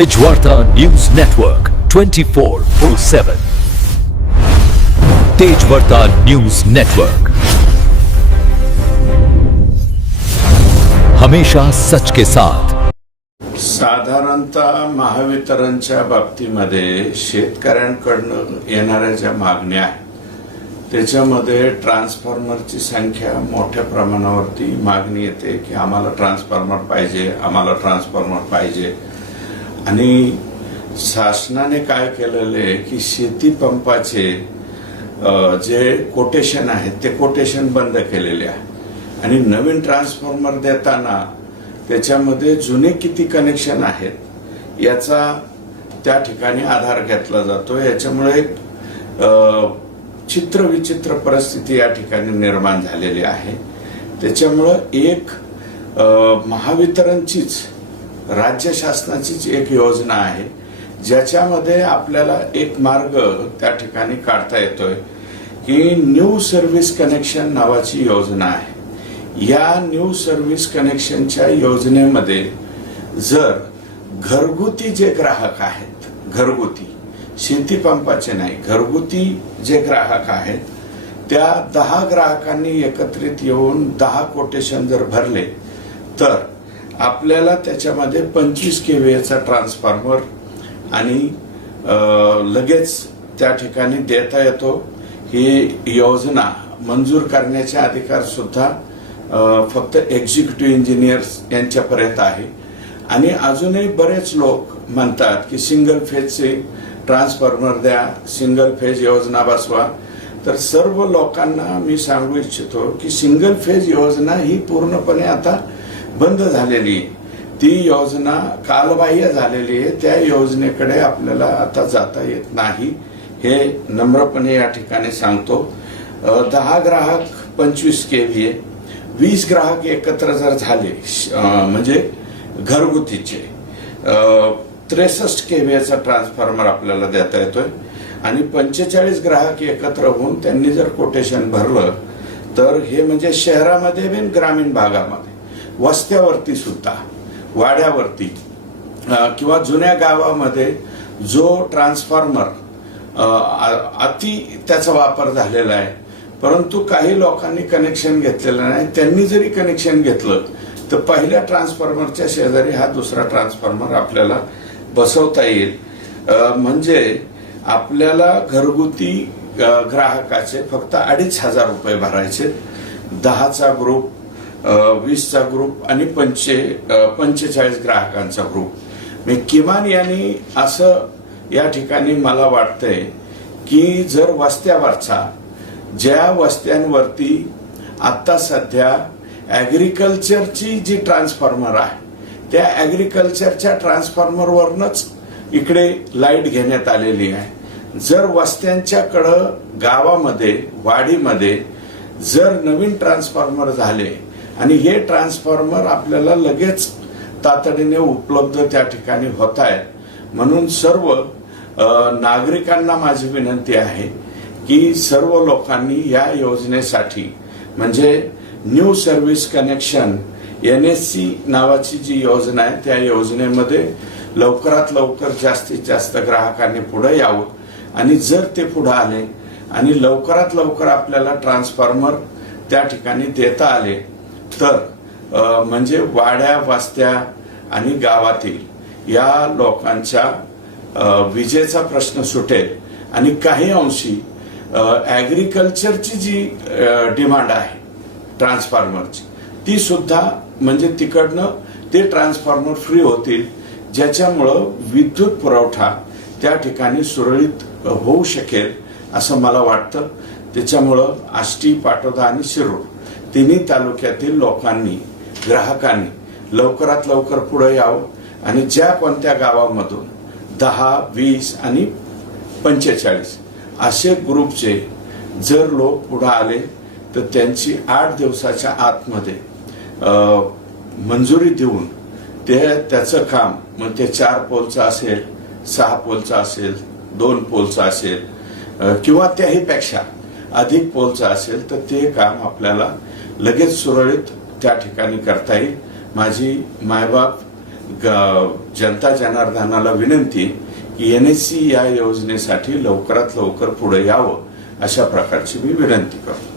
Tejvarta news network twenty four Tejvarta news network हमेशा सच के साथ साधारणतः महावितरणच्या बाबतीमध्ये शेतकऱ्यांकडनं येणाऱ्या ज्या मागण्या आहेत त्याच्यामध्ये ट्रान्सफॉर्मरची संख्या मोठ्या प्रमाणावरती मागणी येते की आम्हाला ट्रान्सफॉर्मर पाहिजे आम्हाला ट्रान्सफॉर्मर पाहिजे आणि शासनाने काय केलेलं आहे की शेती पंपाचे जे कोटेशन आहेत ते कोटेशन बंद केलेले आहे आणि नवीन ट्रान्सफॉर्मर देताना त्याच्यामध्ये जुने किती कनेक्शन आहेत याचा त्या ठिकाणी आधार घेतला जातो याच्यामुळे एक चित्रविचित्र परिस्थिती या ठिकाणी निर्माण झालेली आहे त्याच्यामुळं एक महावितरणचीच राज्य शासनाचीच एक योजना आहे ज्याच्यामध्ये आपल्याला एक मार्ग त्या ठिकाणी काढता येतोय की न्यू सर्व्हिस कनेक्शन नावाची योजना आहे या न्यू सर्व्हिस कनेक्शनच्या योजनेमध्ये जर घरगुती जे ग्राहक आहेत घरगुती शेती पंपाचे नाही घरगुती जे ग्राहक आहेत त्या दहा ग्राहकांनी एकत्रित येऊन दहा कोटेशन जर भरले तर आपल्याला त्याच्यामध्ये पंचवीस के व्हीचा ट्रान्सफॉर्मर आणि लगेच त्या ठिकाणी देता येतो ही योजना मंजूर करण्याचे अधिकार सुद्धा फक्त एक्झिक्युटिव्ह इंजिनियर्स यांच्यापर्यंत आहे आणि अजूनही बरेच लोक म्हणतात की सिंगल फेजचे ट्रान्सफॉर्मर द्या सिंगल फेज योजना बसवा तर सर्व लोकांना मी सांगू इच्छितो की सिंगल फेज योजना ही पूर्णपणे आता बंद झालेली ती योजना कालबाह्य झालेली आहे त्या योजनेकडे आपल्याला आता जाता येत नाही हे नम्रपणे या ठिकाणी सांगतो दहा ग्राहक पंचवीस के व्ही वीस ग्राहक एकत्र जर झाले म्हणजे घरगुतीचे त्रेसष्ट के ट्रान्सफॉर्मर आपल्याला देता येतोय आणि पंचेचाळीस ग्राहक एकत्र होऊन त्यांनी जर कोटेशन भरलं तर हे म्हणजे शहरामध्ये बिन ग्रामीण भागामध्ये वस्त्यावरती सुद्धा वाड्यावरती किंवा जुन्या गावामध्ये जो ट्रान्सफॉर्मर अति त्याचा वापर झालेला आहे परंतु काही लोकांनी कनेक्शन घेतलेलं नाही त्यांनी जरी कनेक्शन घेतलं तर पहिल्या ट्रान्सफॉर्मरच्या शेजारी हा दुसरा ट्रान्सफॉर्मर आपल्याला बसवता येईल म्हणजे आपल्याला घरगुती ग्राहकाचे फक्त अडीच हजार रुपये भरायचे दहाचा ग्रुप वीसचा ग्रुप आणि पंचे पंचेचाळीस ग्राहकांचा ग्रुप मी किमान यांनी असं या ठिकाणी मला वाटतंय की जर वस्त्यावरचा ज्या वस्त्यांवरती आता सध्या ॲग्रिकल्चरची जी ट्रान्सफॉर्मर आहे त्या ॲग्रिकल्चरच्या ट्रान्सफॉर्मरवरनच इकडे लाईट घेण्यात आलेली आहे जर वस्त्यांच्याकडं गावामध्ये वाडीमध्ये जर नवीन ट्रान्सफॉर्मर झाले आणि हे ट्रान्सफॉर्मर आपल्याला लगेच तातडीने उपलब्ध त्या ठिकाणी होत आहेत म्हणून सर्व नागरिकांना माझी विनंती आहे की सर्व लोकांनी या योजनेसाठी म्हणजे new service connection N S C नावाची जी योजना आहे त्या योजनेमध्ये लवकरात लवकर जास्तीत जास्त ग्राहकांनी पुढे यावं आणि जर ते पुढे आले आणि लवकरात लवकर आपल्याला ट्रान्सफॉर्मर त्या ठिकाणी देता आले तर म्हणजे वाड्या वास्त्या आणि गावातील या लोकांच्या विजेचा प्रश्न सुटेल आणि काही अंशी ॲग्रिकल्चरची जी डिमांड आहे ट्रान्सफॉर्मरची ती सुद्धा म्हणजे तिकडनं ते ट्रान्सफॉर्मर फ्री होतील ज्याच्यामुळं विद्युत पुरवठा त्या ठिकाणी सुरळीत होऊ शकेल असं मला वाटतं त्याच्यामुळं आष्टी पाटोदा आणि शिरोड तिन्ही तालुक्यातील लोकांनी ग्राहकांनी लवकरात लवकर पुढे यावं आणि ज्या कोणत्या गावामधून दहा वीस आणि पंचेचाळीस असे ग्रुपचे जर लोक पुढे आले तर त्यांची आठ दिवसाच्या आतमध्ये मंजुरी देऊन ते त्याचं काम म्हणजे ते चार पोलचं असेल सहा पोलचं असेल दोन पोलचं असेल किंवा त्याहीपेक्षा अधिक पोलचं असेल तर ते काम आपल्याला लगेच सुरळीत त्या ठिकाणी करता येईल माझी मायबाप जनता जनार्दनाला विनंती की एन एस सी या योजनेसाठी लवकरात लवकर पुढे यावं अशा प्रकारची मी विनंती करतो